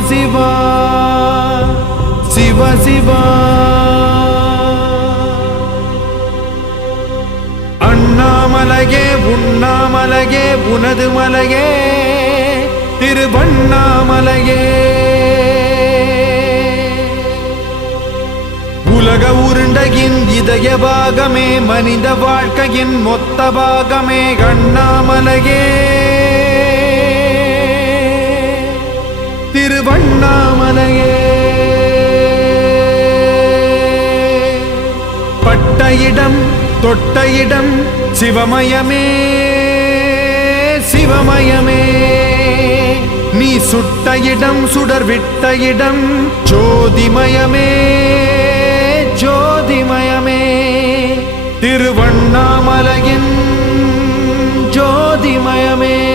சிவா சிவ சிவா. அண்ணாமலையே உண்ணாமலையே உனது மலையே திருவண்ணாமலையே. உலக உருண்டையின் இதய பாகமே மனித வாழ்க்கையின் மொத்த பாகமே அண்ணாமலையே திருவண்ணாமலையே. பட்ட இடம் தொட்ட இடம் சிவமயமே சிவமயமே. நீ சுட்ட இடம் சுடர் விட்ட இடம் ஜோதிமயமே ஜோதிமயமே. திருவண்ணாமலையின் ஜோதிமயமே.